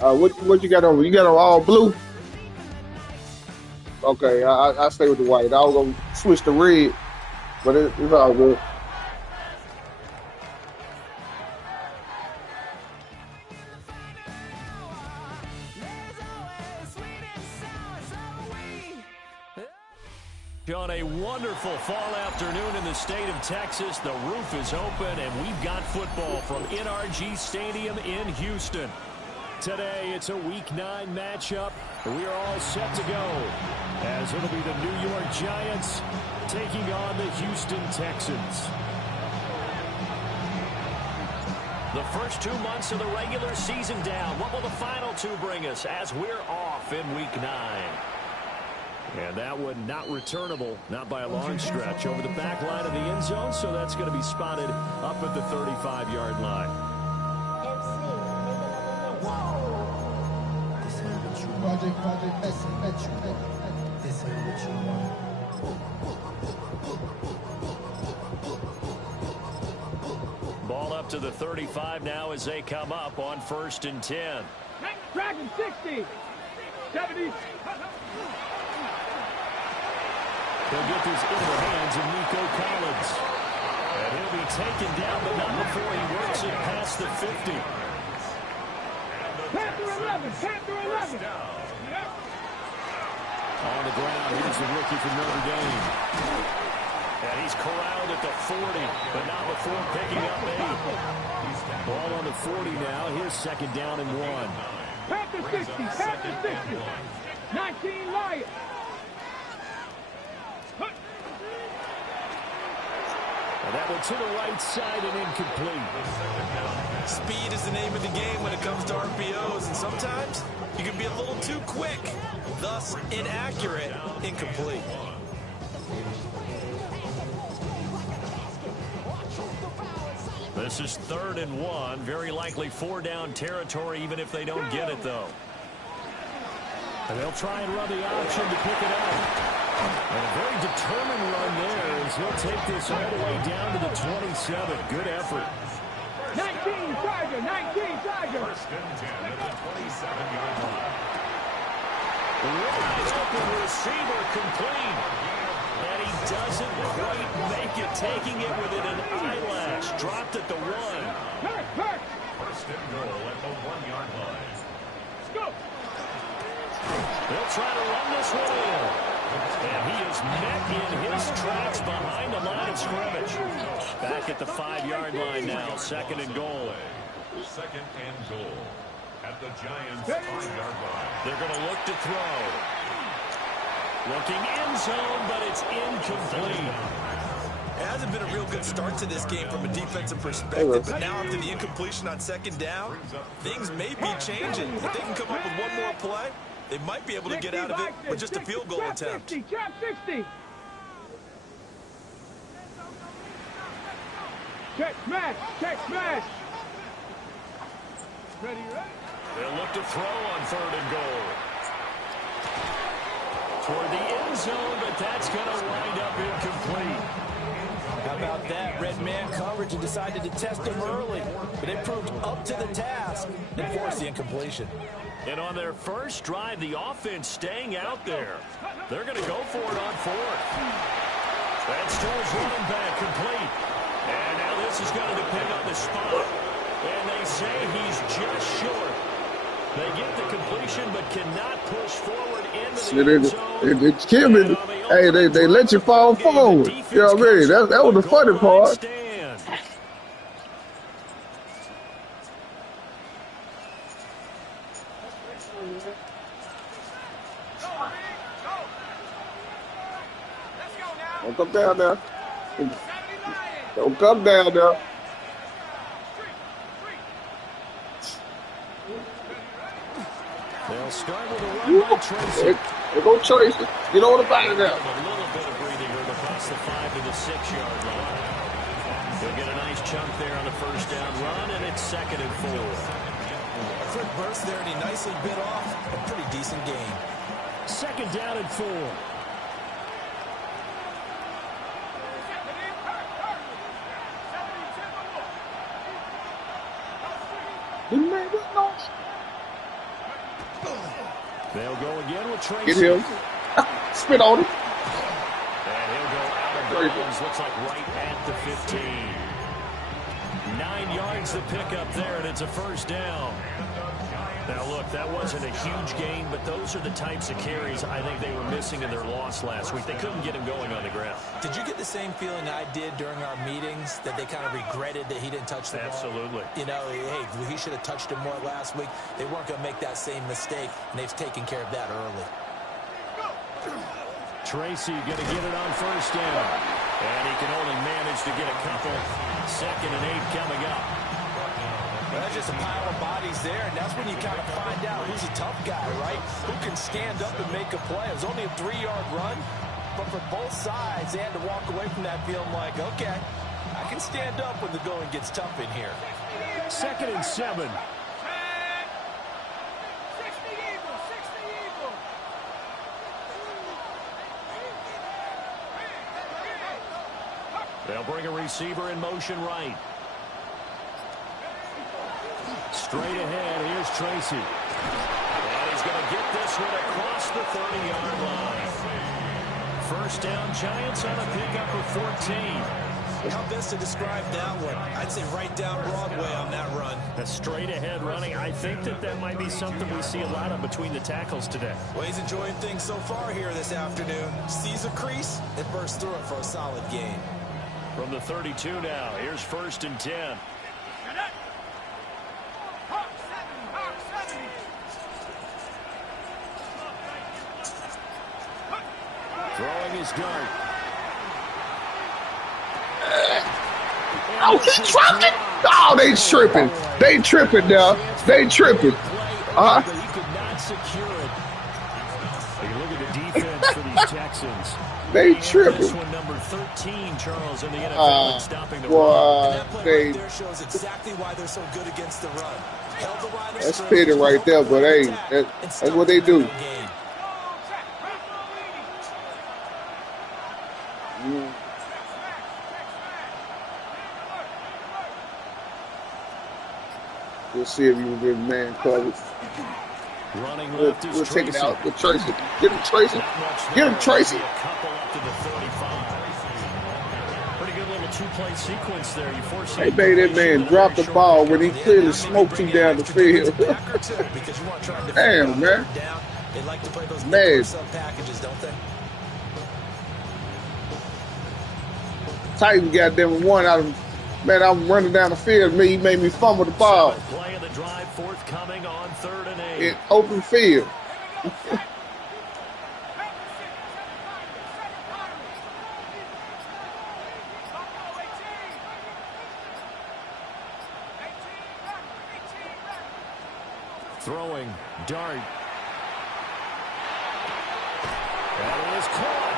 What you got on? You got on all blue? Okay, I stay with the white. I was gonna switch to red, but it's all good. On a wonderful fall afternoon in the state of Texas, the roof is open, and we've got football from NRG Stadium in Houston. Today, it's a Week 9 matchup. We are all set to go, as it'll be the New York Giants taking on the Houston Texans. The first 2 months of the regular season down. What will the final two bring us as we're off in Week 9? And that one not returnable, not by a long stretch, over the back line of the end zone, so that's going to be spotted up at the 35-yard line. Ball up to the 35 now as they come up on 1st and 10. Dragon 60, 70. He'll get this into the hands of Nico Collins. And he'll be taken down, but not before he works it past the 50. Panther 11, Panther 11. On the ground, here's the rookie from Notre Dame. And he's corralled at the 40, but not before picking up 8. Ball on the 40 now. Here's 2nd down and 1. Panther 60, Panther 60. 19 Lions. And that one to the right side and incomplete. Speed is the name of the game when it comes to RPOs, and sometimes you can be a little too quick, thus inaccurate, incomplete. This is 3rd and 1. Very likely 4-down territory, even if they don't get it, though. And they'll try and run the option to pick it up. And a very determined run there as he'll take this all the way down to the 27. Good effort. 19 Tiger, 19 Tiger. 1st and 10 at the 27-yard line. Wide open receiver complete. And he doesn't quite make it, taking it within an eyelash. Dropped at the 1. 1st and goal at the 1-yard line. Let's go. They'll try to run this one in. And he is met in his tracks behind the line of scrimmage. Back at the 5-yard line now, 2nd and goal. 2nd and goal at the Giants' 5-yard line. They're going to look to throw. Looking end zone, but it's incomplete. It hasn't been a real good start to this game from a defensive perspective, but now after the incompletion on 2nd down, things may be changing. If they can come up with one more play, they might be able to get out of it with just a field goal attempt. 60, trap 60. Check smash, check smash. Ready, ready. They'll look to throw on 3rd and goal. Toward the end zone, but that's going to wind up incomplete. How about that? Red man coverage and decided to test him early, but it proved up to the task and forced the incompletion. And on their first drive, the offense staying out there. They're going to go for it on 4th. That's to his running back, complete. And now this is going to depend on the spot. And they say he's just short. They get the completion, but cannot push forward into the end zone. It's killing. Hey, they let you fall forward. You know what I mean? That was the funny part. Don't come down there. Don't come down there. They'll start with a run by Tracy. They go Tracy. Get on the back of there. A little bit of breathing room across the 5 to the 6-yard line. They'll get a nice chunk there on the 1st down run, and it's 2nd and 4. A quick burst there, and he nicely bit off a pretty decent gain. 2nd down and 4. They'll go again with Tracy. Get him. Spit on him. And he'll go out of bounds. Looks like right at the 15. 9 yards to pick up there, and it's a first down. Now, look, that wasn't a huge gain, but those are the types of carries I think they were missing in their loss last week. They couldn't get him going on the ground. Did you get the same feeling I did during our meetings, that they kind of regretted that he didn't touch the ball? Absolutely. You know, hey, he should have touched him more last week. They weren't going to make that same mistake, and they've taken care of that early. Tracy going to get it on first down. And he can only manage to get a couple. 2nd and 8 coming up. Well, that's just a pile of bodies there, and that's when you kind of find out who's a tough guy, right? Who can stand up and make a play. It was only a 3-yard run, but for both sides, they had to walk away from that feeling like, okay, I can stand up when the going gets tough in here. 2nd and 7. They'll bring a receiver in motion right. Straight ahead, here's Tracy. And he's going to get this one across the 30-yard line. First down, Giants on a pickup of 14. How best to describe that one? I'd say right down Broadway on that run. A straight ahead running. I think that might be something we see a lot of between the tackles today. Well, he's enjoying things so far here this afternoon. Sees a crease and bursts through it for a solid gain. From the 32 now, here's 1st and 10. Throwing his dart. Oh, he dropped it. Oh, they tripping. They tripping now. They tripping. But he could not secure it. Hey, look at the defense for these Texans. They tripping. This one, number 13, Charles, in the NFL, and stopping the run. That play right there shows exactly why they're so good against the run. Held the line of That's scrimmage, fitting right there, but hey, that's what they do. We'll see if you will get man covered. Running We'll left is take it Tracy. out with Tracy. Get him, Tracy. Get him, Tracy. A couple up to the 35. Pretty good little two-play sequence there. You force They made that man drop the ball when he clearly smoked him down the field. Damn, man. They like to play those Man. sub packages, don't they? Titans got them one out of, man, I'm running down the field. He made me fumble the ball Play of the drive forthcoming on 3rd and 8. in open field. Throwing, dart. And it is caught.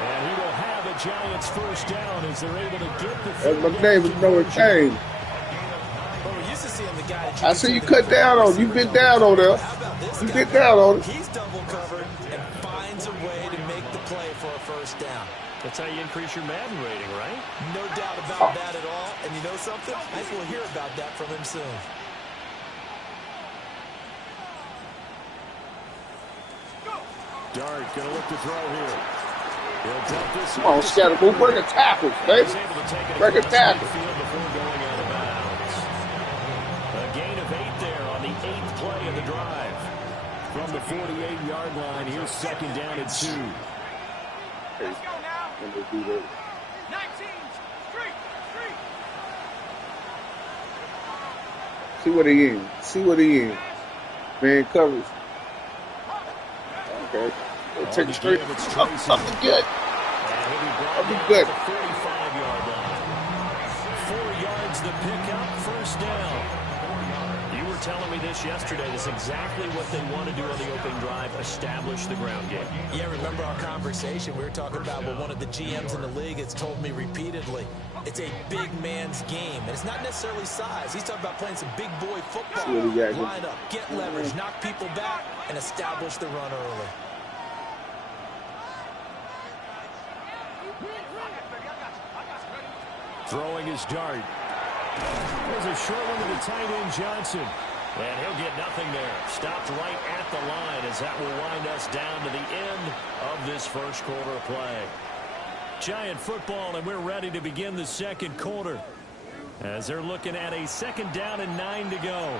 And he will have a Giants first down as they're able to get the That's my name is Noah Kane. Well, we're used to seeing the guy that I see you cut down on. You bit down on there. How about this You guy? bit down on it. He's double covered and finds a way to make the play for a first down. That's how you increase your Madden rating, right? No doubt about that at all. And you know something? I think we'll hear about that from him soon. Dart going to look to throw here. He'll dump this. Come on, Scatterboo. Break a tackle, baby. He's able to take it Break a across tackle. midfield before going out of bounds. A gain of 8 there on the 8th play of the drive. From the 48-yard line, here's 2nd down and 2. See what he in. See what he in. Man coverage. Okay. We'll take it straight. Up the good. And he'll be brought That'd be down good. to the 45-yard line. 4 yards the pickup, first down. You were telling me this yesterday. This is exactly what they want to do on the opening drive, establish the ground game. Yeah, remember our conversation? We were talking about what one of the GMs in the league has told me repeatedly. It's a big man's game, and it's not necessarily size. He's talking about playing some big boy football. See what he got here. Line up, get leverage, knock people back, and establish the run early. Throwing his dart. There's a short one to the tight end, Johnson. And he'll get nothing there. Stopped right at the line as that will wind us down to the end of this first quarter play. Giant football, and we're ready to begin the second quarter as they're looking at a 2nd down and 9 to go.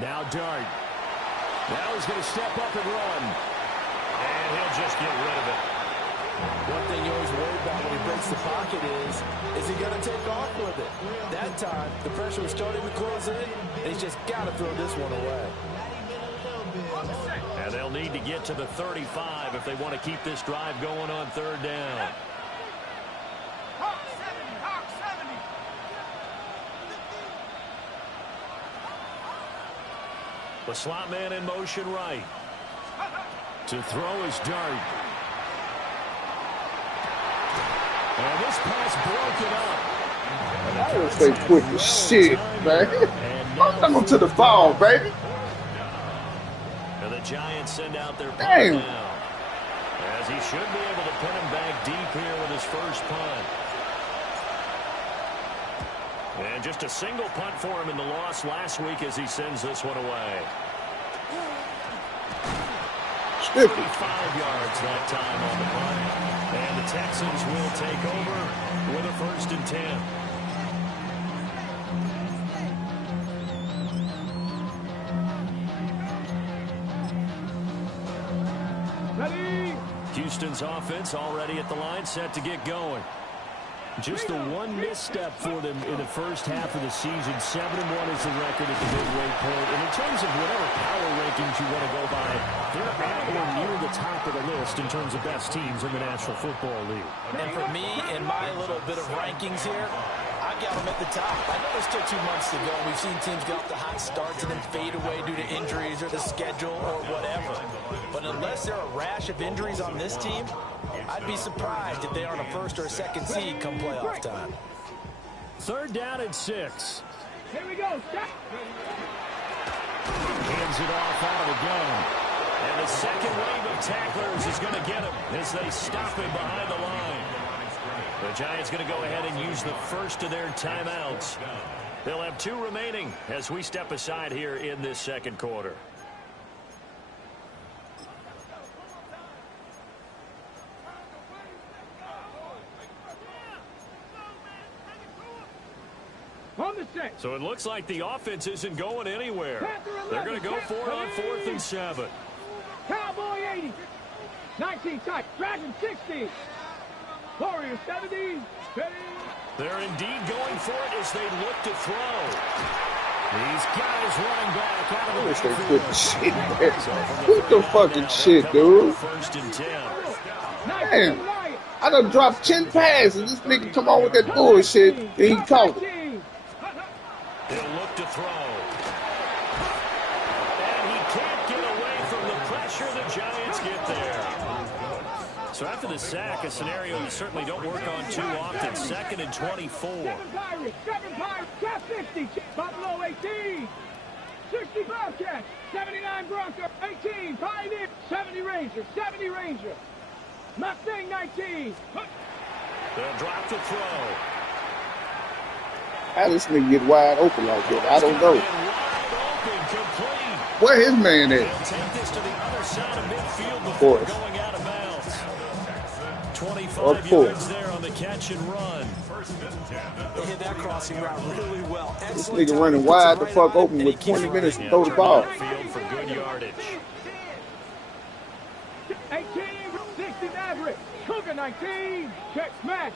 Now Dart. Now he's going to step up and run. And he'll just get rid of it. One thing you always worry about when he breaks the pocket is he going to take off with it? That time, the pressure was starting to close in, and he's just got to throw this one away. And they'll need to get to the 35 if they want to keep this drive going on 3rd down. The slot man in motion right. To throw is Dart. And this pass broken up. I would say quick as shit, man. I'm going to the ball, baby. And the Giants send out their punt Damn. now. As he should be able to put him back deep here with his first punt. And just a single punt for him in the loss last week as he sends this one away. 55 yards that time on the punt. And the Texans will take over with a 1st and 10. Ready? Houston's offense already at the line, set to get going. Just the one misstep for them in the first half of the season. 7-1 is the record at the midway point. And in terms of whatever power rankings you want to go by, they're at or near the top of the list in terms of best teams in the National Football League. And for me, in my little bit of rankings here, I've got them at the top. I know there's still 2 months to go. We've seen teams get off to hot starts and then fade away due to injuries or the schedule or whatever. But unless there are a rash of injuries on this team, I'd be surprised if they aren't a 1st or a 2nd seed come playoff time. 3rd down and 6. Here we go. Stop. Hands it off out of the gun. And the second wave of tacklers is going to get him as they stop him behind the line. The Giants going to go ahead and use the first of their timeouts. They'll have 2 remaining as we step aside here in this second quarter. On the 6. So it looks like the offense isn't going anywhere. They're going to go for it on 4th and 7. Cowboy 80. 19 tight. Dragon 60. Warrior 70. Ready? They're indeed going for it as they look to throw. These guys running back out of I the wish they backfield. quit the shit, man. Quit the fucking shit, dude. 1st and 10. Damn. I done dropped 10 passes. This nigga come on with that bullshit, and he caught it. They'll look to throw. And he can't get away from the pressure the Giants get there. So after the sack, a scenario you certainly don't work on too often. 2nd and 24. 7 Pirates, Cap 50, Buffalo 18, 60 Bobcats, 79 Broncos, 18 Pioneer, 70 Rangers, Mustang 19. They'll drop the throw. How this nigga get wide open like that? I don't know. Wide open, complete. Where his man They'll at? take this to the other side of midfield Of before course. going out of bounds. 25 Of course. yards there on the catch and run. They hit that crossing route really well. This Excellent nigga time running to wide the right fuck out, open and with he keeps 20 minutes to Yeah, throw the turning ball. upfield for good yardage. 18, 60 Maverick, Cougar 19, check smash.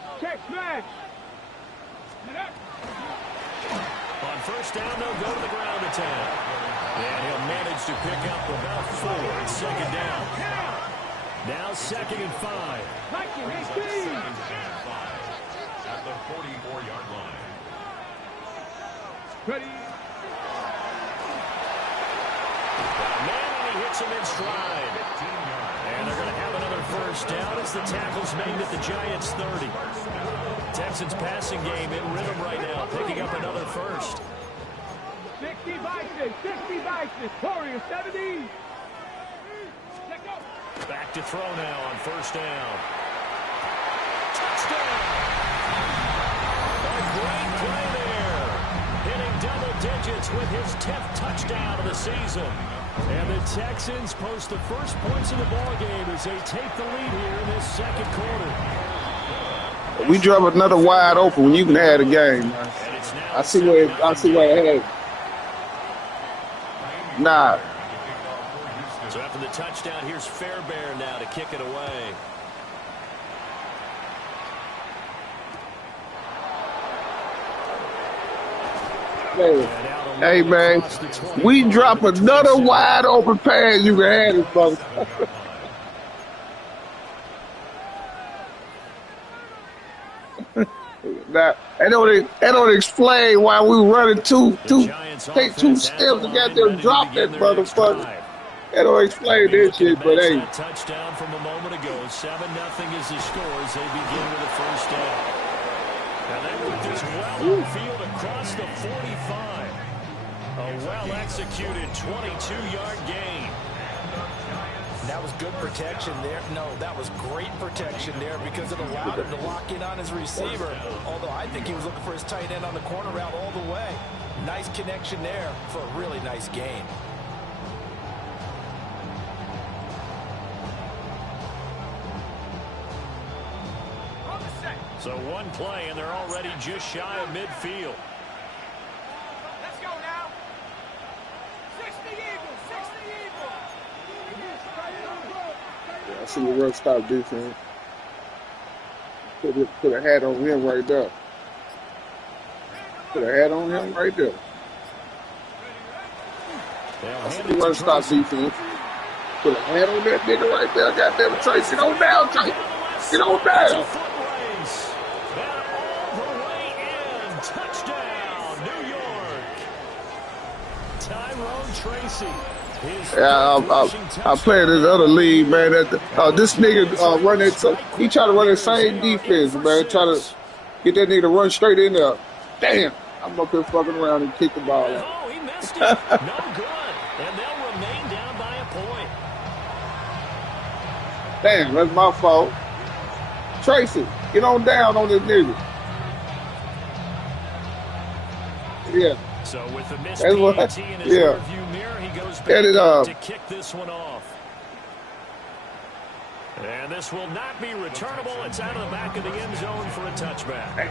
On 1st down, they'll go to the ground attack. And he'll manage to pick up about 4 at 2nd down. Now 2nd and 5. Viking 18. At the 44-yard line. Ready. Man, and he hits him in stride. And they're going to have another first down as the tackle's made at the Giants' 30. Texans passing game in rhythm right now, picking up another first. 60 Bison, 60 Bison, Warriors 70. Let go. Back to throw now on first down. Touchdown! A great play there. Hitting double digits with his 10th touchdown of the season. And the Texans post the first points of the ballgame as they take the lead here in this second quarter. We drop another wide open when you can have the game, man. I see where it had. Nah. So after the touchdown, here's Fairbairn now to kick it away. Hey, man, we drop another wide open pass. You can have this, brother. Now, that don't explain why we running take two steps and got them drop that motherfucker. That don't explain this shit, but hey. Touchdown from a moment ago. 7-0 is the score as they begin with a first down. And they put this well field across the 45. A well-executed 22-yard gain. That was good protection there. No, that was great protection there because it allowed him to lock in on his receiver. Although I think he was looking for his tight end on the corner route all the way. Nice connection there for a really nice gain. So one play, and they're already just shy of midfield. Let's go now. 60 Eagles, 60 Eagles. I see the run stop defense. Put a hat on him right there. Put a hat on him right there. I see the run stop defense. Put a hat on that nigga right there. Goddamn Trace. Get on down, Trace. Get on down. Yeah, I play in this other league, man. This nigga run that. He try to run the same defense, man. Try to get that nigga to run straight in there. Damn, I'm up here fucking around and kick the ball out. Oh, he missed it. No good. And they'll remain down by a point. Damn, that's my fault. Tracy, get on down on this nigga. Yeah. So with the missed PAT in his rearview mirror, he goes back to kick this one off. And this will not be returnable. It's out of the back of the end zone for a touchback.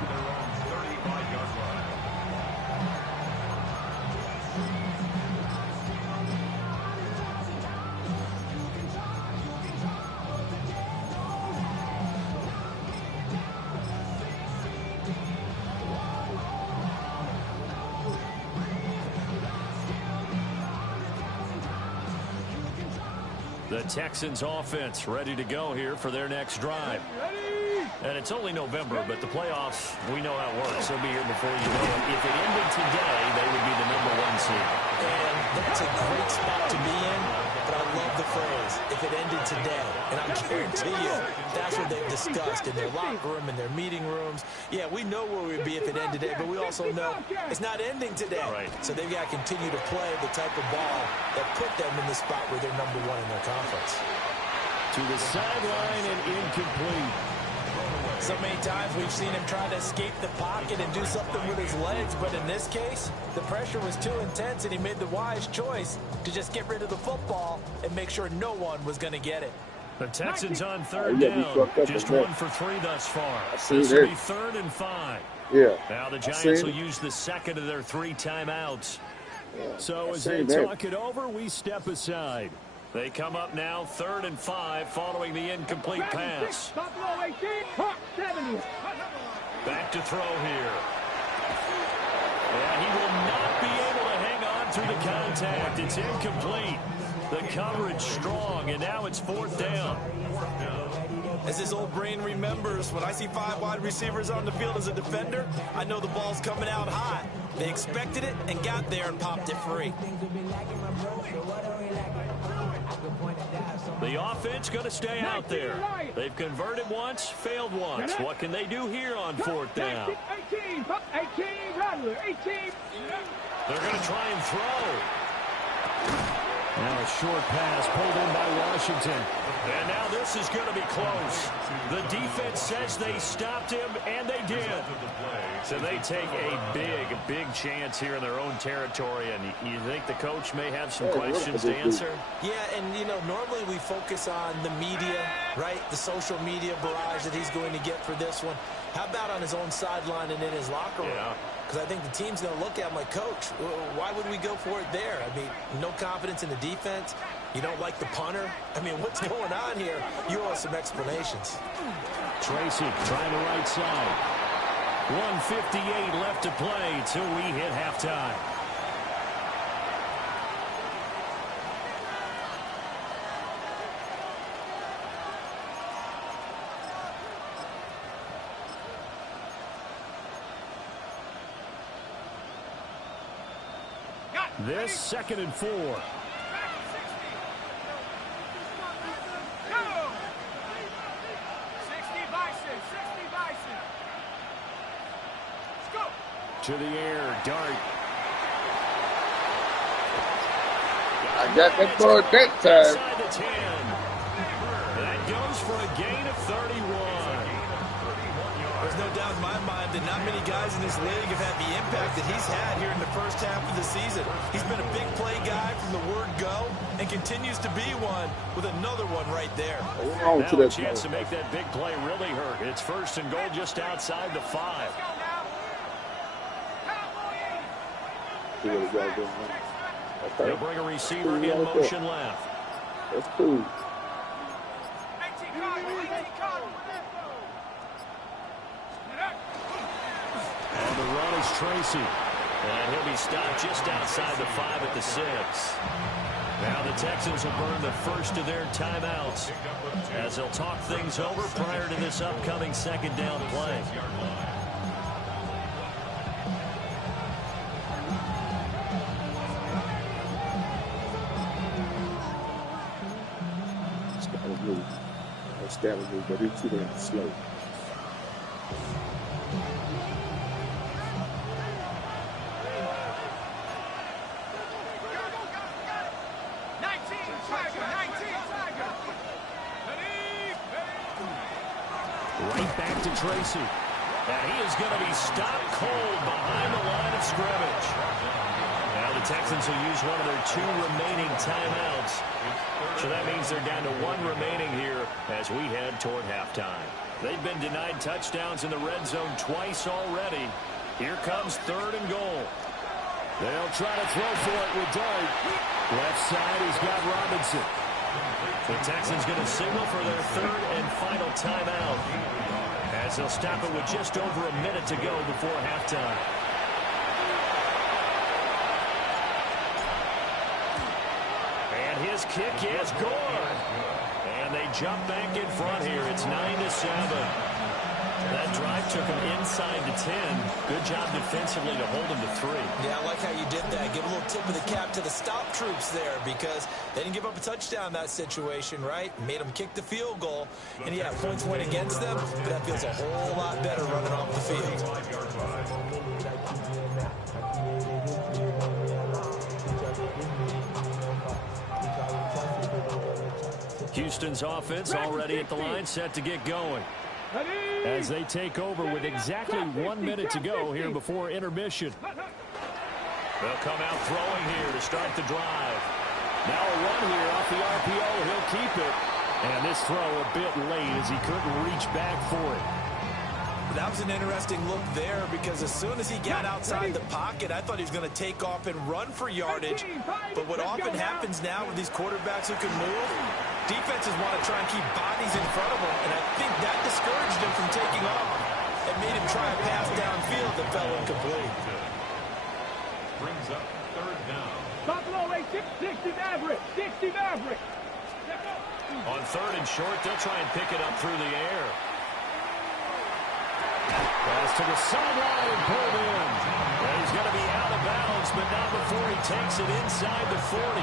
The Texans offense ready to go here for their next drive. And it's only November, but the playoffs, we know how it works. They'll be here before you know it. If it ended today, they would be the #1 seed. And that's a great spot to be in, but I love the phrase, if it ended today. And I guarantee you, that's what they've discussed in their locker room, in their meeting rooms. Yeah, we know where we'd be if it ended today, but we also know it's not ending today. Right. So they've got to continue to play the type of ball that put them in the spot where they're #1 in their conference. To the sideline and incomplete. So many times we've seen him try to escape the pocket and do something with his legs, but in this case, the pressure was too intense and he made the wise choice to just get rid of the football and make sure no one was going to get it. The Texans on third down, just 1 for 3 thus far. This will be 3rd and 5. Yeah. Now the Giants will use the second of their 3 timeouts. So as they talk it over, we step aside. They come up now 3rd and 5 following the incomplete pass. Back to throw here. And he will not be able to hang on through the contact. It's incomplete. The coverage strong, and now it's 4th down. As his old brain remembers, when I see 5 wide receivers on the field as a defender, I know the ball's coming out hot. They expected it and got there and popped it free. The offense going to stay out there. They've converted once, failed once. What can they do here on 4th down? 18, Rattler, 18. They're going to try and throw. Now a short pass pulled in by Washington. And now this is going to be close. The defense says they stopped him, and they did. So they take a big chance here in their own territory. And you think the coach may have some questions to answer? Yeah, and, you know, normally we focus on the media, right? The social media barrage that he's going to get for this one. How about on his own sideline and in his locker room? Yeah. Because I think the team's going to look at him like, Coach, why would we go for it there? I mean, no confidence in the defense. You don't like the punter? I mean, what's going on here? You owe us some explanations. Tracy trying the right side. 1:58 left to play till we hit halftime. This 2nd and 4. 60 Bison. Let's go. To the air, Dart. I got that ball that time. Inside the 10. That goes for a gain of 31. There's no doubt in my mind that not many guys in this league have had the impact that he's had here in the first half of the season. He's been a big play guy from the word go and continues to be one with another one right there. Now a chance to make that big play really hurt. It's 1st and goal just outside the 5. They'll bring a receiver in motion left. That's cool. On the run is Tracy. And he'll be stopped just outside the 5 at the 6. Now the Texans will burn the first of their timeouts as they'll talk things over prior to this upcoming 2nd down play. That's but it's too damn slow. Right back to Tracy. And he is going to be stopped cold behind the line of scrimmage. Now the Texans will use one of their 2 remaining timeouts. So that means they're down to 1 remaining here as we head toward halftime. They've been denied touchdowns in the red zone twice already. Here comes 3rd and goal. They'll try to throw for it with Dart. Left side, he's got Robinson. The Texans going to signal for their 3rd and final timeout as they'll stop it with just over a minute to go before halftime. And his kick is good. And they jump back in front here. It's 9-7. That drive took him inside the 10. Good job defensively to hold him to 3. Yeah, I like how you did that. Give a little tip of the cap to the stop troops there because they didn't give up a touchdown in that situation, right? Made them kick the field goal. And, yeah, points went against them, but that feels a whole lot better running off the field. Houston's offense already at the line, set to get going. As they take over with exactly 1 minute to go here before intermission. They'll come out throwing here to start the drive. Now a run here off the RPO. He'll keep it. And this throw a bit late as he couldn't reach back for it. That was an interesting look there because as soon as he got outside the pocket, I thought he was going to take off and run for yardage. But what often happens now with these quarterbacks who can move, defenses want to try and keep bodies in front of them, and I think that discouraged him from taking off and made him try a pass downfield that fell incomplete. Brings up 3rd down. Buffalo 60 Maverick. On 3rd and short, they'll try and pick it up through the air. Pass to the sideline and pulled in. And he's going to be out of bounds, but not before he takes it inside the 40.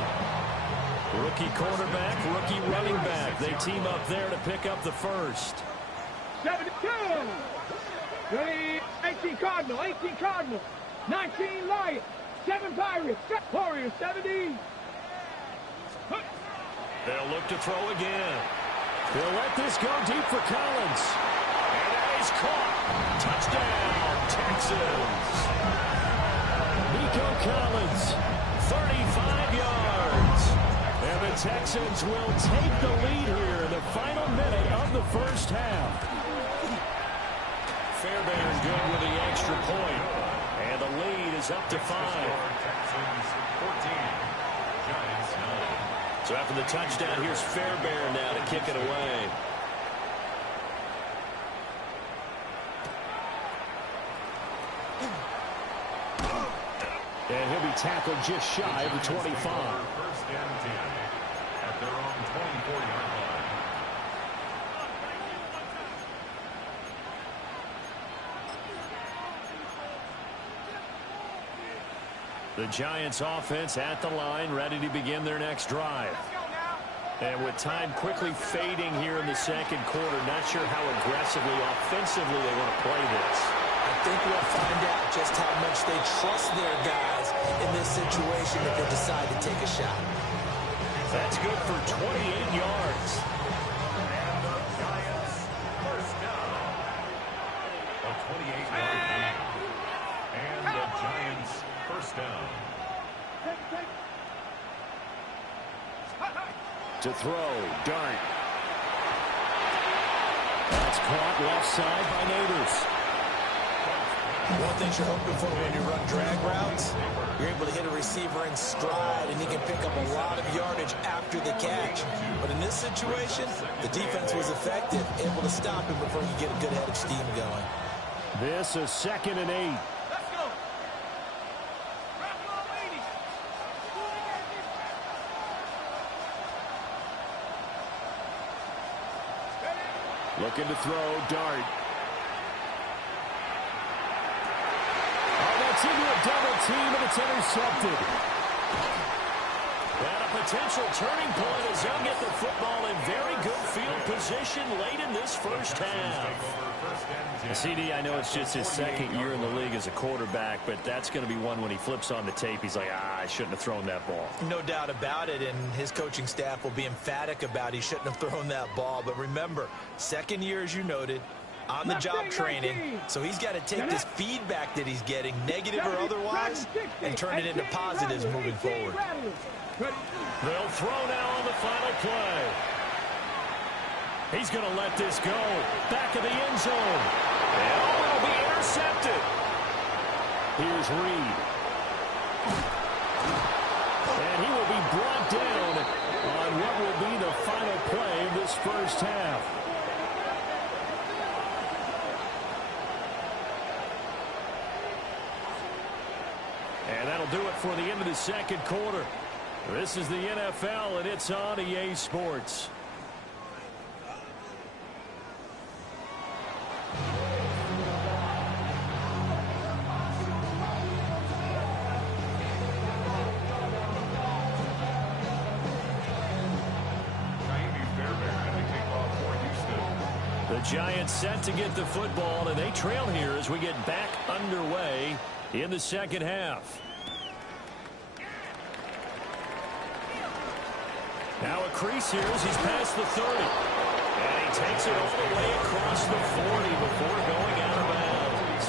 Rookie quarterback, rookie running back. They team up there to pick up the first. 72. 18 Cardinal, 18 Cardinal, 19 Lions, 7 Pirates, Warriors, 70. They'll look to throw again. They'll let this go deep for Collins. And that is caught. Touchdown, Texans. Nico Collins, 35 yards. And the Texans will take the lead here in the final minute of the first half. Fairbairn good with the extra point. And the lead is up to 5. Texans 14, Giants 9. So after the touchdown, here's Fairbairn now to kick it away. And he'll be tackled just shy of the 25. First and 10 at their own 24-yard line. The Giants offense at the line, ready to begin their next drive. And with time quickly fading here in the second quarter, not sure how aggressively, offensively they want to play this. I think we'll find out just how much they trust their guys in this situation if they decide to take a shot. That's good for 28 yards. And the Giants first down. A 28-yard lead. And the Giants first down. To throw, Dart. That's caught left side by Neighbors. One thing you're hoping for when you run drag routes, you're able to hit a receiver in stride, and he can pick up a lot of yardage after the catch. But in this situation, the defense was effective, able to stop him before you get a good head of steam going. This is 2nd and 8. Looking to throw, Dart. Oh, that's into a double team, and it's intercepted. And a potential turning point as they'll get the football in very good field position late in this first half. CD, I know it's just his 2nd year in the league as a quarterback, but that's going to be one when he flips on the tape, he's like, I shouldn't have thrown that ball. No doubt about it, and his coaching staff will be emphatic about he shouldn't have thrown that ball. But remember, 2nd year, as you noted, on-the-job training, so he's got to take this feedback that he's getting, negative or otherwise, and turn it into positives moving forward. They'll throw now on the final play. He's going to let this go. Back of the end zone. And it'll be intercepted. Here's Reed. And he will be brought down on what will be the final play of this first half. And that'll do it for the end of the second quarter. This is the NFL, and it's on EA Sports. The Giants set to get the football, and they trail here as we get back underway in the second half. Now a crease here as he's past the 30. And he takes it all the way across the 40 before going out of bounds.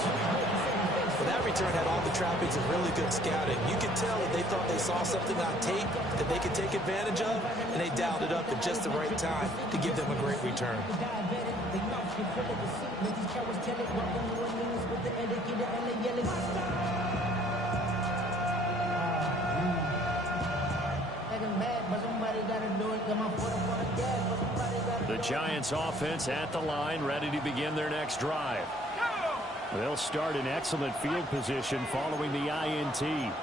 Well, that return had all the trappings of really good scouting. You could tell that they thought they saw something on tape that they could take advantage of, and they dialed it up at just the right time to give them a great return. The Giants offense at the line, ready to begin their next drive. They'll start in excellent field position following the INT.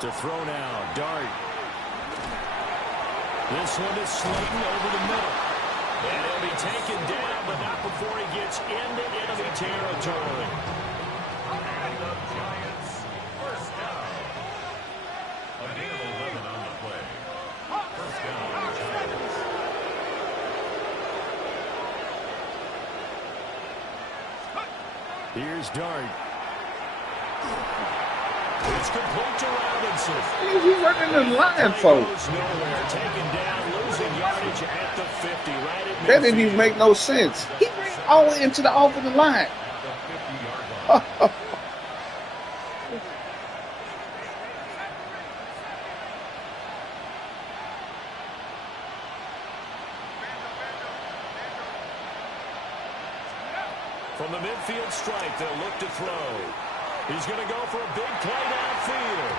To throw now, Dart. This one is Slayton over the middle. And he'll be taken down, but not before he gets into enemy territory. And the Giants first down. A gain of 11 on the play. First down, Giants. Here's Dart. It's complete to Robinson. What is he running the line for? Goes nowhere, taken down, losing yardage at the 50. Right at That didn't even make no sense. He ran all the way into the offensive line. The 50-yard line. From the midfield stripe, they'll look to throw. He's going to go for a big play downfield.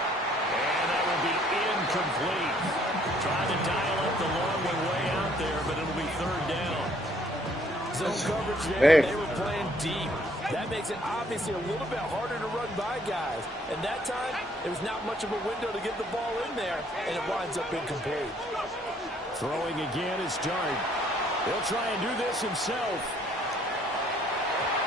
And that will be incomplete. Trying to dial up the long way out there, but it'll be third down. Zone coverage there. They were playing deep. That makes it obviously a little bit harder to run by guys. And that time, there was not much of a window to get the ball in there, and it winds up incomplete. Throwing again is Dart. He'll try and do this himself.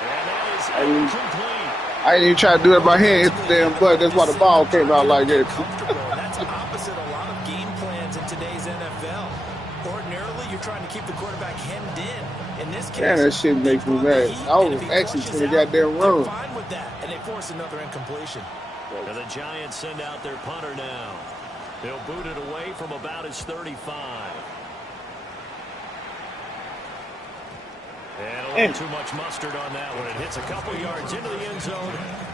And that is incomplete. I didn't even try to do it by hand. Hit the damn butt. That's why the ball came out like that. That's opposite a lot of game plans in today's NFL. Ordinarily, you're trying to keep the quarterback hemmed in. In this case, Man, that shit makes me mad. I was actually to the goddamn run. Fine with that, and they force another incompletion. And the Giants send out their punter now. They'll boot it away from about his 35. And a little too much mustard on that one. It hits a couple yards into the end zone.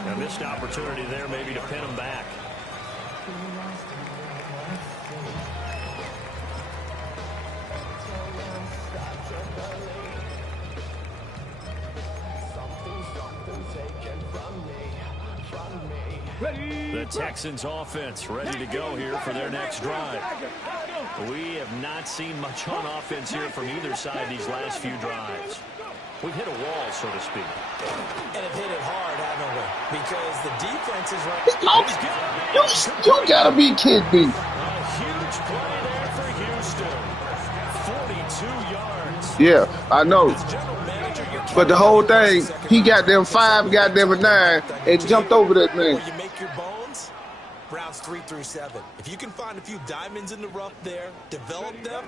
A missed opportunity there maybe to pin him back. The Texans offense ready to go here for their next drive. We have not seen much on offense here from either side these last few drives. We've hit a wall, so to speak. And have hit it hard, haven't we? Because the defense is right. You gotta be kidding me. A huge play there for Houston. 42 yards. Yeah, I know. But the whole thing, he got them 5, got them a 9, and jumped over that man. Where you make your bones, rounds 3 through 7. If you can find a few diamonds in the rough there, develop them,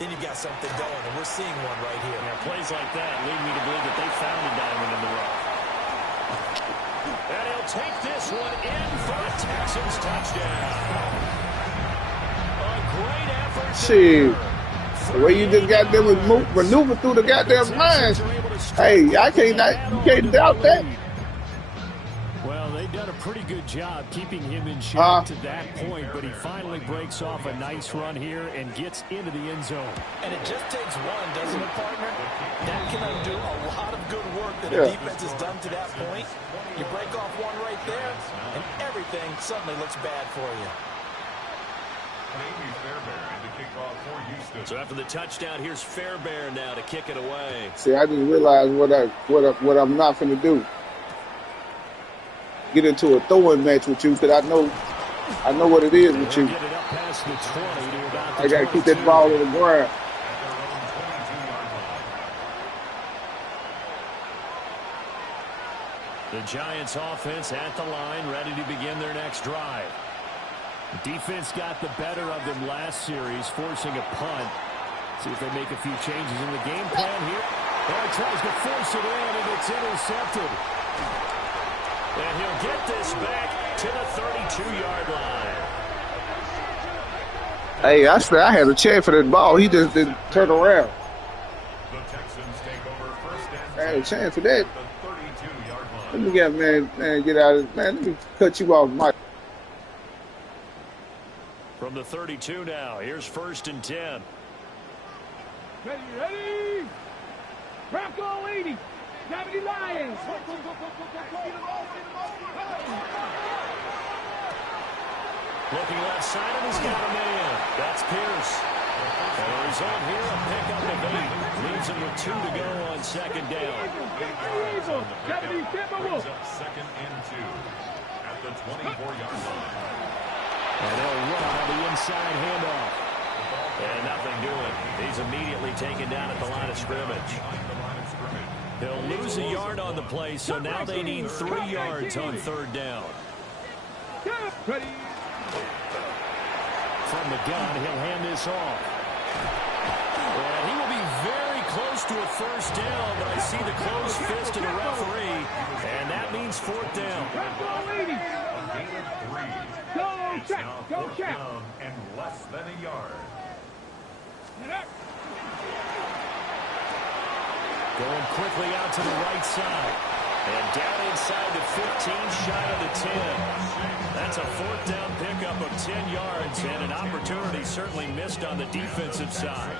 then you've got something going, and we're seeing one right here. Yeah, plays like that lead me to believe that they found a diamond in the rough. And he'll take this one in for a Texans touchdown. A great effort. Shit. The way you just got them maneuver through the goddamn lines. Hey, you can't doubt that. Well, they've done a pretty good job keeping him in check to that point, but he finally breaks off a nice run here and gets into the end zone. And it just takes one, doesn't it, partner? That can undo a lot of good work that the defense has done to that point. You break off one right there, and everything suddenly looks bad for you. So after the touchdown, here's Fairbairn now to kick it away. See, I didn't realize what I'm not finna do. Get into a throwing match with you, because I know what it is with you. I gotta keep that ball on the ground. The Giants offense at the line, ready to begin their next drive. The defense got the better of them last series, forcing a punt. See if they make a few changes in the game plan here. He tries to force it in, and it's intercepted. And he'll get this back to the 32-yard line. Hey, I swear I had a chance for that ball. He just didn't turn around. The Texans take over first and I had a chance for that. the 32-yard line. Let me get out of it. Man, let me cut you off, Mike. From the 32 now, here's 1st and 10. Ready? Bronco 80. 70 Lions. Looking left side, and he's got a man. That's Pierce. And the result here, a pickup of 8. Leaves him with 2 to go on 2nd down. Brings up 2nd and 2 at the 24-yard line. And they'll run on the inside handoff. And nothing doing. He's immediately taken down at the line of scrimmage. They'll lose a yard on the play, so now they need 3 yards on 3rd down. From the gun, he'll hand this off. And he will be very close to a 1st down, but I see the closed fist of the referee, and that means 4th down. Go check. Go check. And less than a yard. Going quickly out to the right side. And down inside the 15, shy of the 10. That's a 4th down pickup of 10 yards, and an opportunity certainly missed on the defensive side.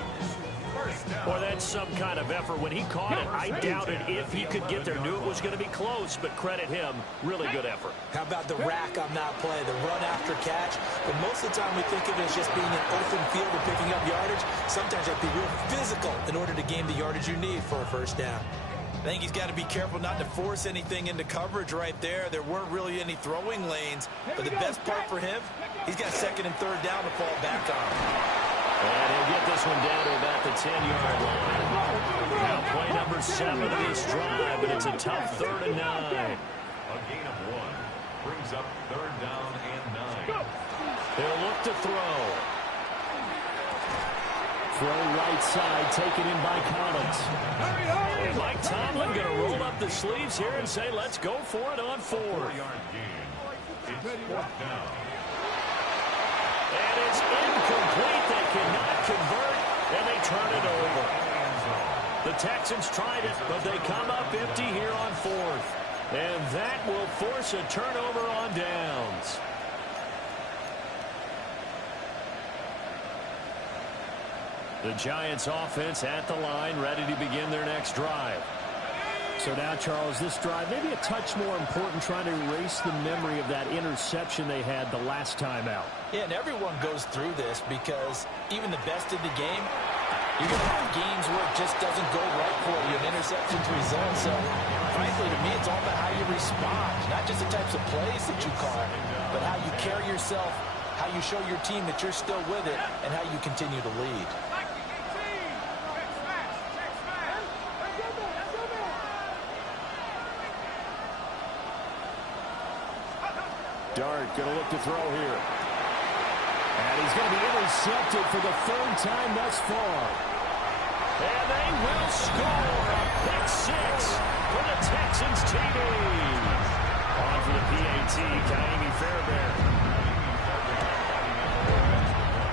Boy, that's some kind of effort. When he caught it, I doubted if he could get there. Knew it was going to be close, but credit him. Really good effort. How about the rack on that play, the run after catch? But most of the time we think of it as just being an open field and picking up yardage. Sometimes you have to be real physical in order to gain the yardage you need for a 1st down. I think he's got to be careful not to force anything into coverage right there. There weren't really any throwing lanes. But the best part for him, he's got 2nd and 3rd down to fall back on. And he'll get this one down to about the 10-yard line. Now play number 7 of this drive, but it's a tough 3rd and 9. A gain of 1 brings up 3rd down and 9. He'll look to throw. Throw right side, taken in by Collins. And Mike Tomlin going to roll up the sleeves here and say, let's go for it on 4th. 4-yard gain. It's 4th down. And it's incomplete. They cannot convert, and they turn it over. The Texans tried it, but they come up empty here on 4th. And that will force a turnover on downs. The Giants offense at the line, ready to begin their next drive. So now, Charles, this drive maybe a touch more important, trying to erase the memory of that interception they had the last time out. Yeah, and everyone goes through this because even the best in the game, you're going to have games where it just doesn't go right for you, an interception's result. So, frankly, to me, it's all about how you respond, not just the types of plays that you call, but how you carry yourself, how you show your team that you're still with it, and how you continue to lead. Dart going to look to throw here. And he's going to be intercepted for the 3rd time thus far. And they will score a pick 6 for the Texans TD. On for the PAT, Ka'imi Fairbairn.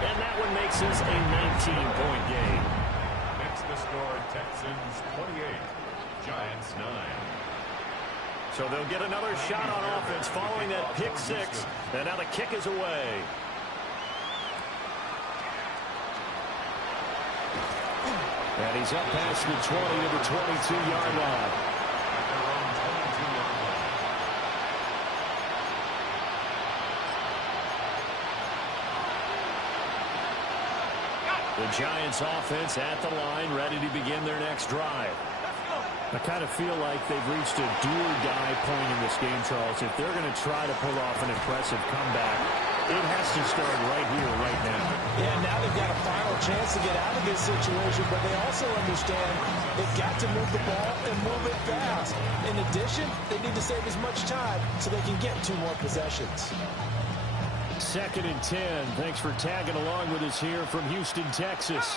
And that one makes this a 19-point game. Makes the score Texans 28, Giants 9. So they'll get another shot on offense following that pick 6. And now the kick is away. And he's up past the 20 to the 22-yard line. The Giants offense at the line, ready to begin their next drive. I kind of feel like they've reached a do-or-die point in this game, Charles. If they're going to try to pull off an impressive comeback, it has to start right here, right now. Yeah, now they've got a final chance to get out of this situation, but they also understand they've got to move the ball and move it fast. In addition, they need to save as much time so they can get 2 more possessions. 2nd and 10. Thanks for tagging along with us here from Houston, Texas.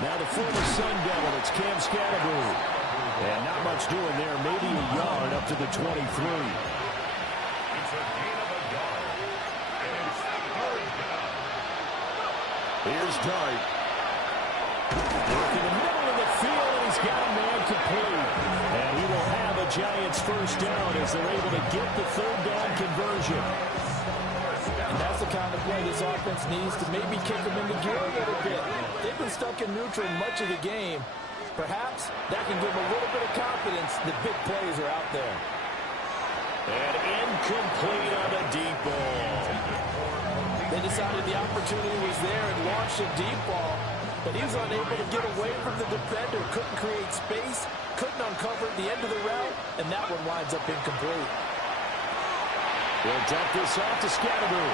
Now the former Sun Devil, it's Cam Scatterbrain. And not much doing there, maybe a yard up to the 23. It's a gain of a yard. And it's 3rd down. Here's Dart. Work in the middle of the field, and he's got a man complete. And he will have a Giants 1st down as they're able to get the 3rd down conversion. And that's the kind of play this offense needs to maybe kick them into gear a little bit. They've been stuck in neutral much of the game. Perhaps that can give them a little bit of confidence that big plays are out there. And incomplete on a deep ball. They decided the opportunity was there and launched a deep ball, but he was unable to get away from the defender, couldn't create space, couldn't uncover the end of the route, and that one winds up incomplete. He'll dump this off to Scatteroo.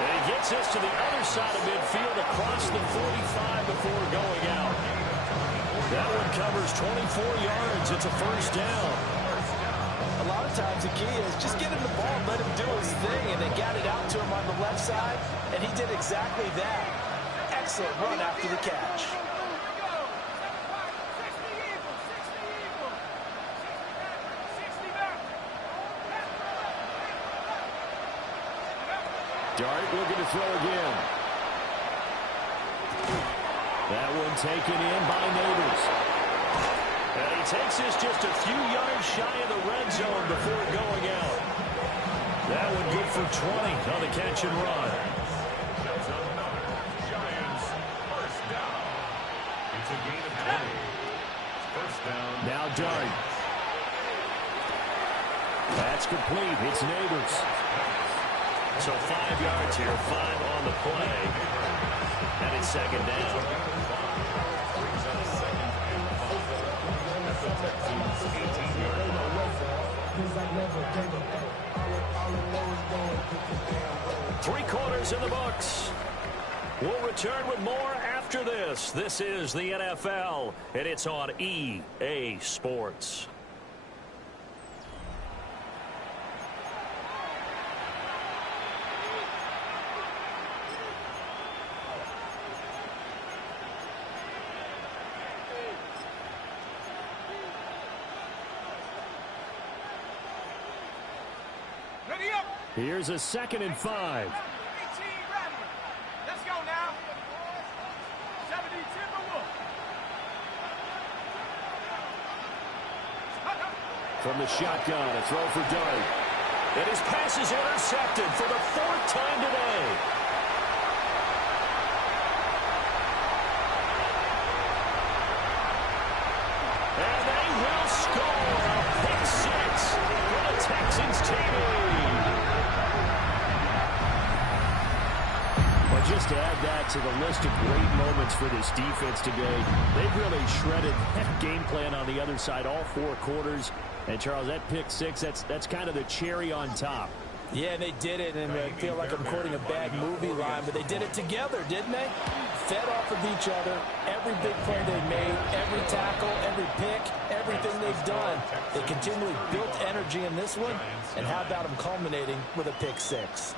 And he gets this to the other side of midfield across the 45 before going out. That one covers 24 yards. It's a first down. A lot of times the key is just get him the ball and let him do his thing, and they got it out to him on the left side, and he did exactly that. Excellent run after the catch. Dart looking to throw again. That one taken in by Neighbors. And he takes this just a few yards shy of the red zone before going out. That one good for 20 on the catch and run. Giants, first down. It's a gain of 20. First down. Now Dart. That's complete. It's Neighbors. So 5 yards here, 5 on the play. And it's second down. Three quarters in the books. We'll return with more after this. This is the NFL, and it's on EA Sports. Here's a 2nd and 5. Let's go now. 70 Timberwolves. From the shotgun, a throw for Dart. And his pass is intercepted for the 4th time today. And they will score a pick 6 for the Texans TV. Just to add that to the list of great moments for this defense today, they've really shredded that game plan on the other side all 4 quarters. And, Charles, that pick 6, that's kind of the cherry on top. Yeah, they did it, and I feel like I'm quoting a bad movie line, but they did it together, didn't they? Fed off of each other, every big play they made, every tackle, every pick, everything they've done. They continually built energy in this one, and how about them culminating with a pick 6?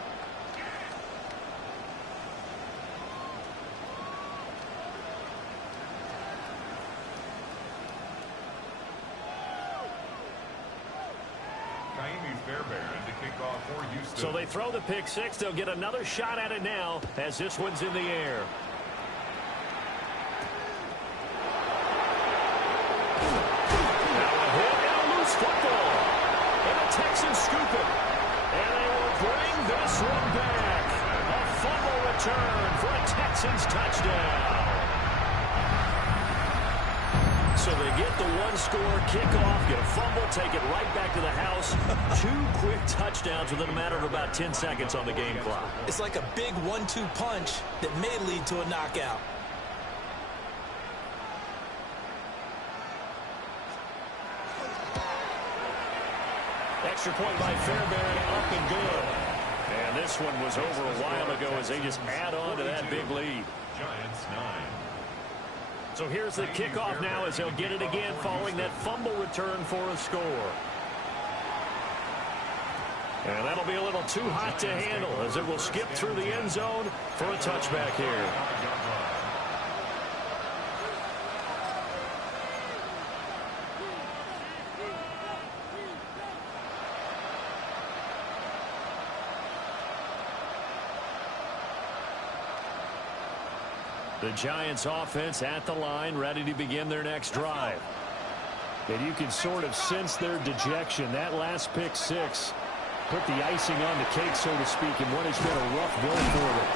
So they throw the pick 6. They'll get another shot at it now as this one's in the air. Now a hit and a loose football. And the Texans scoop it. And they will bring this one back. A fumble return for a Texans touchdown. So they get the one-score kickoff, get a fumble, take it right back to the house. 2 quick touchdowns within a matter of about 10 seconds on the game clock. It's like a big 1-2 punch that may lead to a knockout. Extra point by Fairbairn, up and good. And this one was over a while ago as they just add on to that big lead. Giants 9. So here's the kickoff now as they'll get it again following that fumble return for a score. And that'll be a little too hot to handle as it will skip through the end zone for a touchback here. The Giants offense at the line, ready to begin their next drive. And you can sort of sense their dejection. That last pick 6 put the icing on the cake, so to speak, in what has been a rough go for them.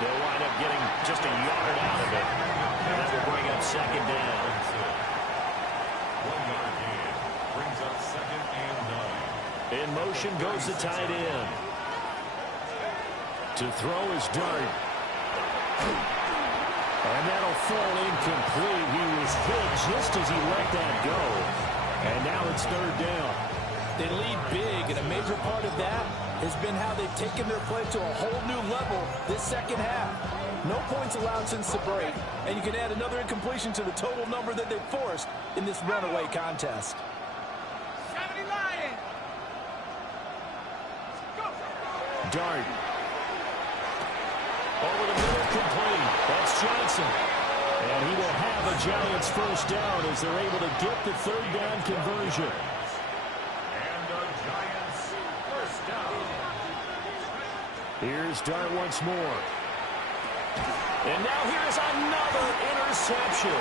They'll wind up getting just a yard out of it. And that will bring up second down. 1-yard gain brings up 2nd and 9. In motion goes the tight end. To throw is Dart. And that'll fall incomplete. He was hit just as he let that go. And now it's third down. They lead big, and a major part of that has been how they've taken their play to a whole new level this second half. No points allowed since the break, and you can add another incompletion to the total number that they've forced in this runaway contest. 70 Lions. Go. Dart. Over the middle, complete. That's Johnson. And he will have a Giants first down as they're able to get the third down conversion. And the Giants first down. Here's Dart once more. And now here's another interception.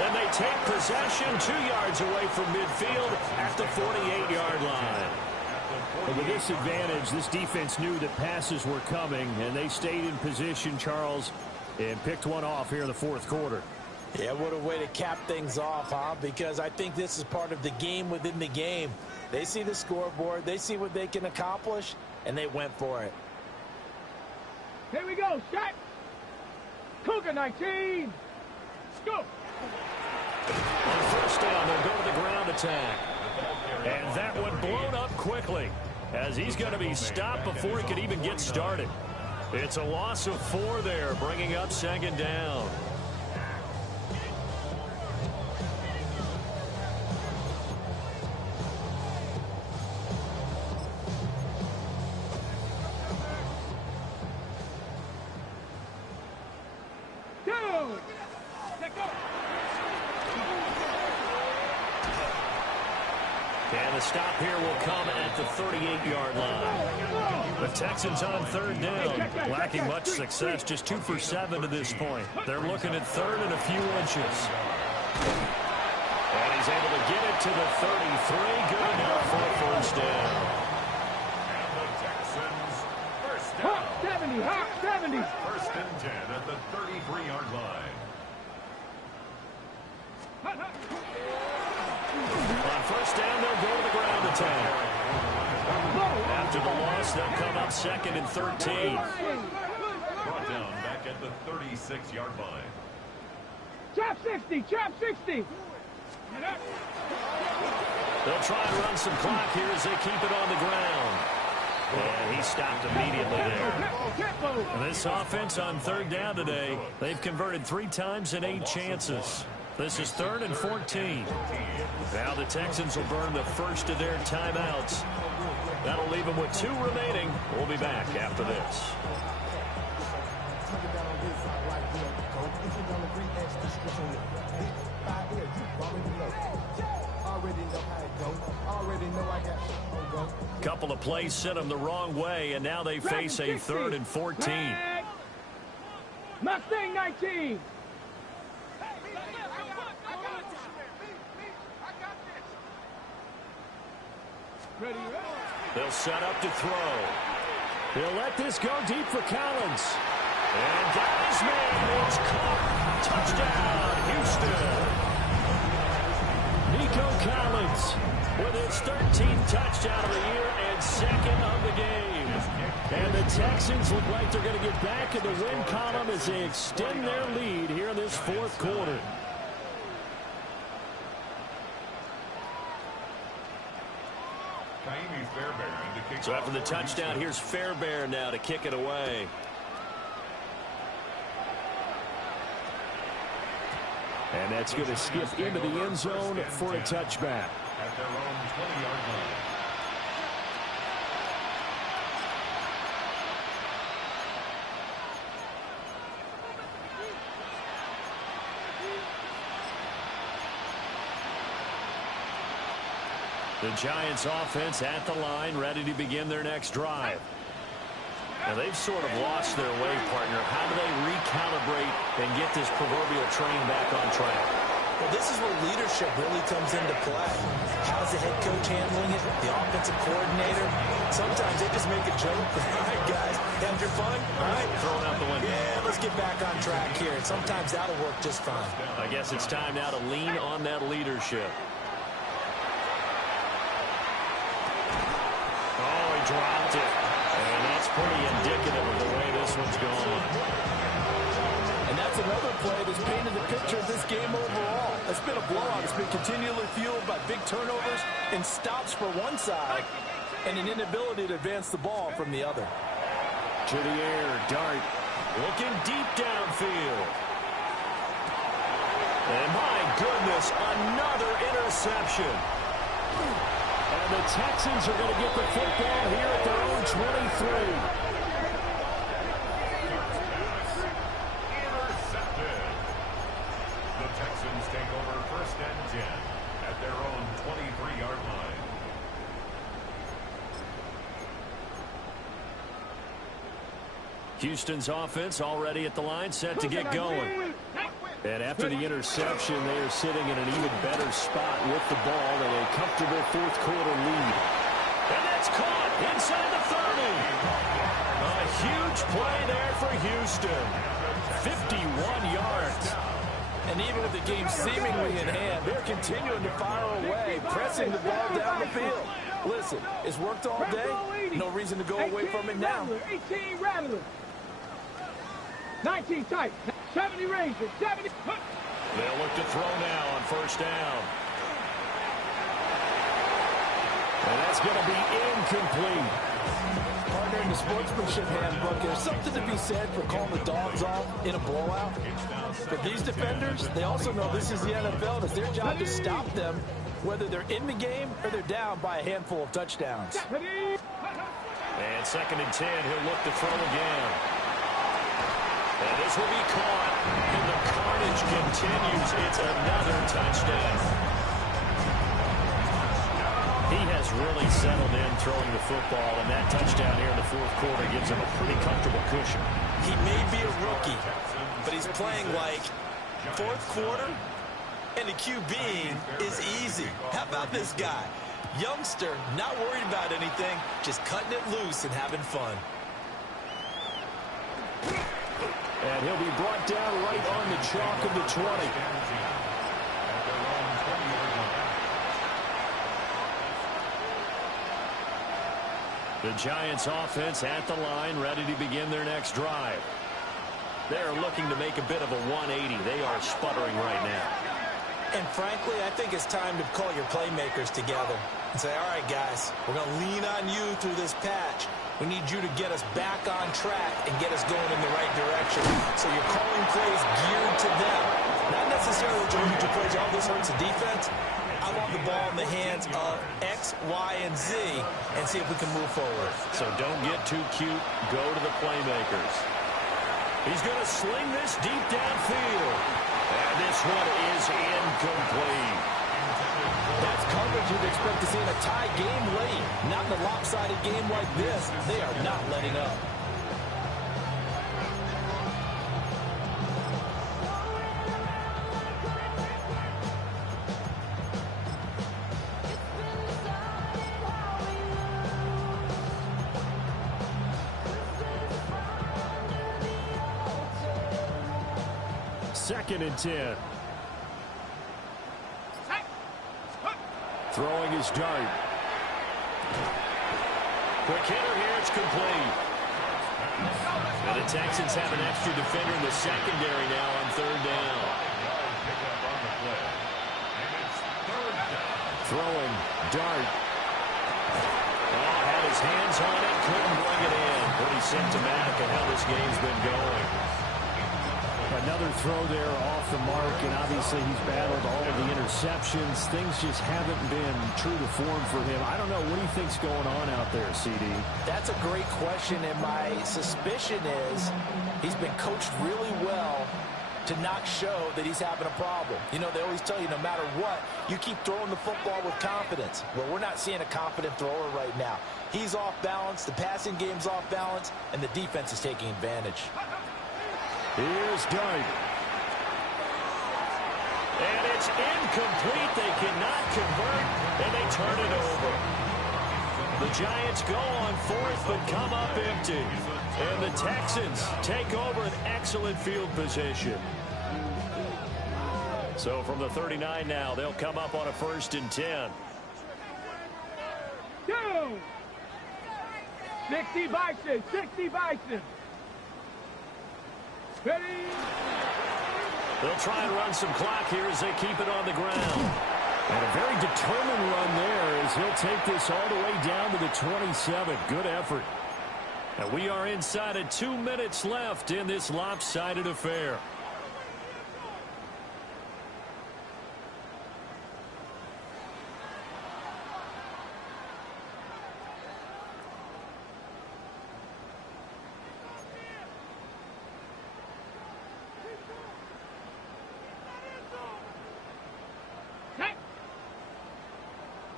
And they take possession 2 yards away from midfield at the 48-yard line. And with this advantage, this defense knew that passes were coming, and they stayed in position, Charles, and picked one off here in the fourth quarter. Yeah, what a way to cap things off, huh? Because I think this is part of the game within the game. They see the scoreboard, they see what they can accomplish, and they went for it. Here we go. Shot. Cougar 19. Go. On first down, they'll go to the ground attack. And that one blown up quickly as he's going to be stopped before he can even get started. It's a loss of 4 there, bringing up second down. And the stop here will come at the 38-yard line. The Texans on third down, lacking much success, just 2 for 7 to this point. They're looking at third and a few inches. And he's able to get it to the 33. Good enough for a first down. And the Texans first down. Hawk 70, Hawk 70. First and 10 at the 33-yard line. On first down, they'll go to the ground attack. After the loss, they'll come up second and 13. Brought down back at the 36-yard line. Chop 60, chop 60. They'll try and run some clock here as they keep it on the ground. And he stopped immediately there. And this offense on third down today, they've converted 3 times in 8 chances. This is third and 14. Now the Texans will burn the first of their timeouts. That'll leave them with 2 remaining. We'll be back after this. Couple of plays sent them the wrong way, and now they face a third and 14. Mustang 19. They'll set up to throw. He'll let this go deep for Collins. And Guy's man is caught. Touchdown, Houston. Nico Collins with his 13th touchdown of the year and second of the game. And the Texans look like they're going to get back in the win column as they extend their lead here in this fourth quarter. So after the touchdown, here's Fairbairn now to kick it away. And that's going to skip into the end zone for a touchback. At their own 20-yard line. The Giants offense at the line, ready to begin their next drive. Now they've sort of lost their way, partner. How do they recalibrate and get this proverbial train back on track? Well, this is where leadership really comes into play. How's the head coach handling it? The offensive coordinator? Sometimes they just make a joke. All right, guys, having your fun? All right. Throw it out the window. Yeah, let's get back on track here. And sometimes that'll work just fine. I guess it's time now to lean on that leadership. Oh, he dropped it. And that's pretty indicative of the way this one's going. And that's another play that's painted the picture of this game overall. It's been a blowout. It's been continually fueled by big turnovers and stops for one side and an inability to advance the ball from the other. To the air, Dart looking deep downfield. And my goodness, another interception. And the Texans are going to get the football here at their own 23. Texans take over 1st and 10 at their own 23-yard line. Houston's offense already at the line, set to get going. And after the interception, they are sitting in an even better spot with the ball in a comfortable fourth-quarter lead. And that's caught inside the 30. A huge play there for Houston. 51 yards. And even with the game seemingly in hand, they're continuing to fire away, pressing the ball down the field. Listen, it's worked all day. No reason to go away from it now. 18 Rattler. 19 tight. 70 Rangers. 70. They'll look to throw now on 1st down. And that's going to be incomplete. Partner, in the sportsmanship handbook, there's something to be said for calling the dogs off in a blowout. But these defenders, they also know this is the NFL. It's their job to stop them, whether they're in the game or they're down by a handful of touchdowns. And 2nd and 10, he'll look to throw again. And this will be caught. And the carnage continues. It's another touchdown. He has really settled in throwing the football, and that touchdown here in the fourth quarter gives him a pretty comfortable cushion. He may be a rookie, but he's playing like fourth quarter, and the QB is easy. How about this guy? Youngster, not worried about anything, just cutting it loose and having fun. And he'll be brought down right on the chalk of the 20. The Giants offense at the line, ready to begin their next drive. They're looking to make a bit of a 180. They are sputtering right now. And frankly, I think it's time to call your playmakers together and say, all right, guys, we're going to lean on you through this patch. We need you to get us back on track and get us going in the right direction. So you're calling plays geared to them. Not necessarily to plays, oh, this hurts the defense. I want the ball in the hands of X, Y, and Z and see if we can move forward. So don't get too cute. Go to the playmakers. He's going to sling this deep downfield. And this one is incomplete. That's coverage you'd expect to see in a tie game late. Not in a lopsided game like this. They are not letting up. Second and 10. Throwing his dart. Quick hitter here, it's complete. And the Texans have an extra defender in the secondary now on 3rd down. Throwing dart. Oh, had his hands on it, couldn't bring it in. Pretty symptomatic of how this game's been going. Another throw there off the mark, and obviously he's battled all of the interceptions. Things just haven't been true to form for him. I don't know. What do you think's going on out there, CD? That's a great question, and my suspicion is he's been coached really well to not show that he's having a problem. You know, they always tell you no matter what, you keep throwing the football with confidence. Well, we're not seeing a confident thrower right now. He's off balance, the passing game's off balance, and the defense is taking advantage. Here's Dart. And it's incomplete. They cannot convert, and they turn it over. The Giants go on 4th, but come up empty. And the Texans take over an excellent field position. So from the 39 now, they'll come up on a 1st and 10. 2. 60 Bison. 60 Bison. Ready? They'll try and run some clock here as they keep it on the ground. And a very determined run there as he'll take this all the way down to the 27. Good effort. And we are inside of 2 minutes left in this lopsided affair.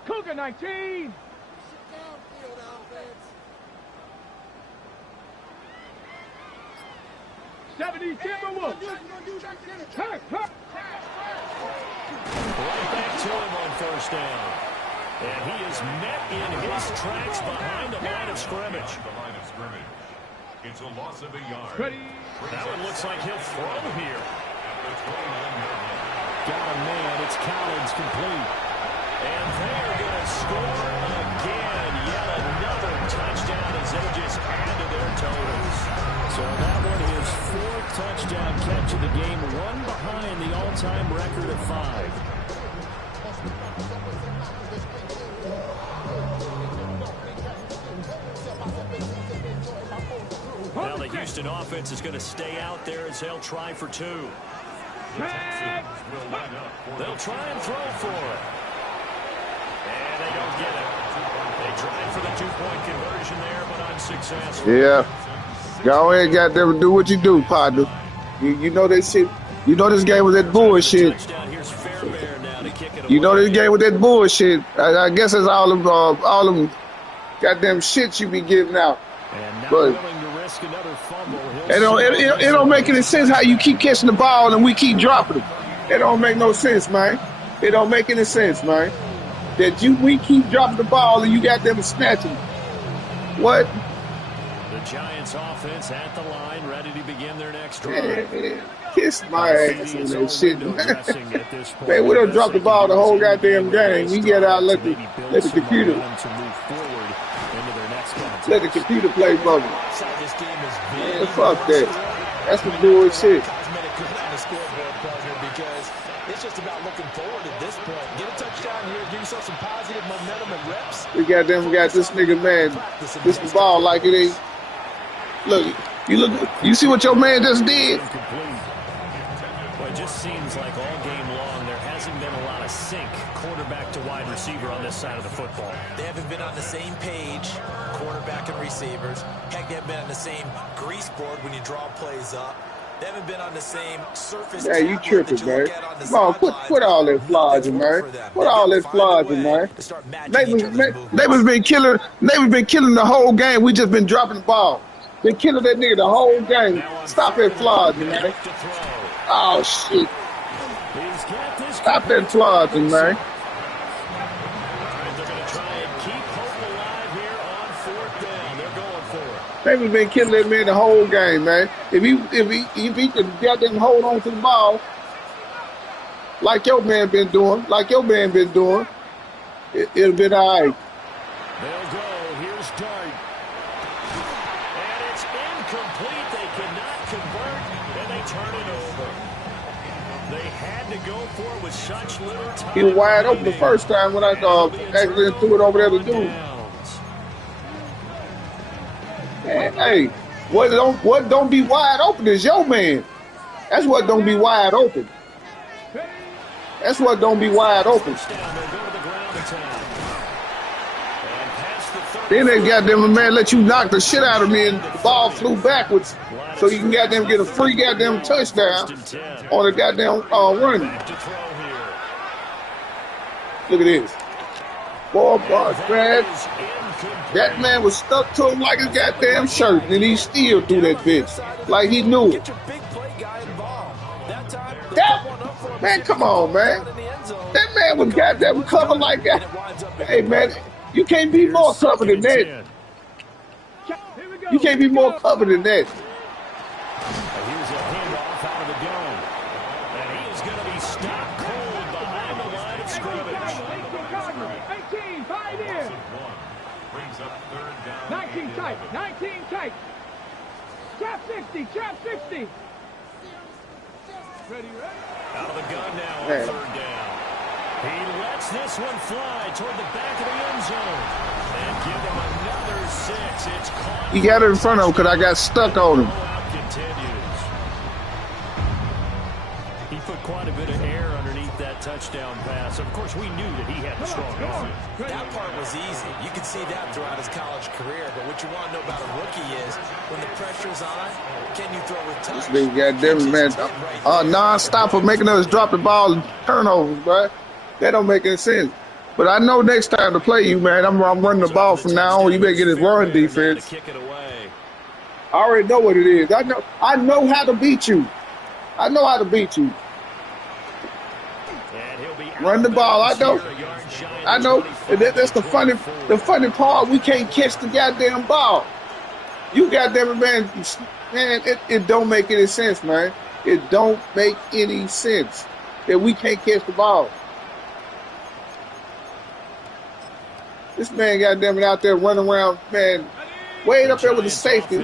Cougar 19. 70 Timberwolves. Right back to him on first down. And he is met in his tracks behind the line of scrimmage. It's a loss of a yard. Ready? That one looks like he'll throw here. Got a man. It's Collins complete. And they're going to score again. Yet another touchdown as they just add to their totals. So that one is 4th touchdown catch of the game, one behind the all-time record of 5. Now the Houston offense is going to stay out there as they'll try for 2. They'll try and throw for it. And they don't get it. They tried for the 2-point conversion there, but unsuccessful. Yeah. Go ahead, goddamn, do what you do, partner. You know that shit. You know this game was that bullshit. You know this game with that bullshit. I guess it's all them goddamn shit you be giving out. But it don't make any sense how you keep catching the ball and we keep dropping it. It don't make no sense, man. It don't make any sense, man. That we keep dropping the ball and you got them snatching. What? The Giants offense at the line, ready to begin their next drive. Man, kiss my ass on that shit, man. Man, we don't drop the ball the whole goddamn game. We get out, let the computer play bubble. Man, fuck that. That's the bullshit. It's just about looking forward at this point. Get a touchdown here, give yourself some positive momentum and reps. We got this nigga, man. This the ball like it ain't. Look, you see what your man just did? Well, it just seems like all game long there hasn't been a lot of sync quarterback to wide receiver on this side of the football. They haven't been on the same page, quarterback and receivers. Heck, they haven't been on the same grease board when you draw plays up. They haven't been on the same surface. Yeah, you tripping, man. Come on, put all that flogging, man. Put all that flogging, man. Neighbors been killing the whole game. We just been dropping the ball. Been killing that nigga the whole game. Stop that flogging, man. Oh shit. Stop that flogging, man. They've been killing that man the whole game, man. If he could goddamn hold on to the ball, like your man been doing, it'll been all right. They'll go. Here's Dart. And it's incomplete. They cannot convert, and they turn it over. They had to go for it with such little time. He was wide open the first time when I actually threw it over there to do. Man, hey, what don't be wide open is your man. That's what don't be wide open. That's what don't be wide open. Then they goddamn man let you knock the shit out of me and the ball flew backwards so you can goddamn get a free goddamn touchdown on the goddamn run. Look at this. Boy, Brad. That man was stuck to him like his goddamn shirt, and he still threw that bitch like he knew it. Man, come on, man. That man was goddamn covered like that. Hey, man, you can't be more covered than that. You can't be more covered than that. Here's a handoff out of the dome. And he is going to be stopped cold behind the line of scrimmage. 18, 5 in. 19 tight. Trap 60. Out of the gun now on Man. third down. He lets this one fly toward the back of the end zone. And give him another 6. It's caught. He got it in front of him because I got stuck on him. Rollout continues. He put quite a bit of air underneath that touchdown pass. Of course, we knew that he had a strong arm. That part was easy. You can see that throughout his college career. But what you want to know about a rookie is when the pressure's on, can you throw with touch? This nigga goddamn man, non-stop for making us drop the ball and turnovers, bro. That don't make any sense. But I know next time to play you, man, I'm running the ball from now on. You better get his run defense. Kick it away. I already know what it is. I know how to beat you. I know how to beat you. And he'll be Run the ball. I know. I know. And that's the funny part. We can't catch the goddamn ball. You goddamn it, man. It don't make any sense, man. It don't make any sense that we can't catch the ball. This man goddamn it out there running around, man, way up there with the safety.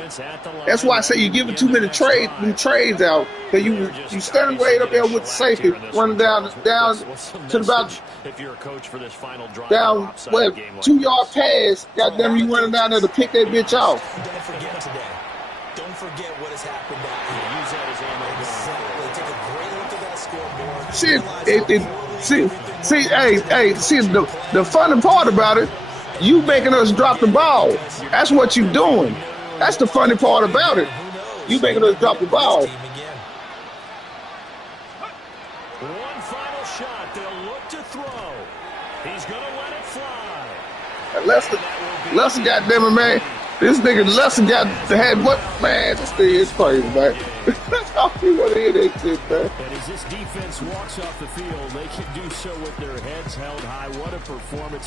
That's why I say you give it too many trades out. Cause you standing way up there with the safety, running down to about if you're a coach for this final drive, down 2-yard pass. Goddamn, you running down there to pick that bitch off. Don't forget today. Don't forget what has happened out here. use that as ammo. Exactly. Take a great look at that scoreboard. See, the funny part about it, you making us drop the ball. That's what you doing. That's the funny part about it. You making us drop the ball. One final shot. They'll look to throw. He's going to let it fly. Lester goddamn it, man. This nigga Lester had what, man? This thing is crazy, man. You want to hear that shit, man. And as this defense walks off the field, they can do so with their heads held high. What a performance.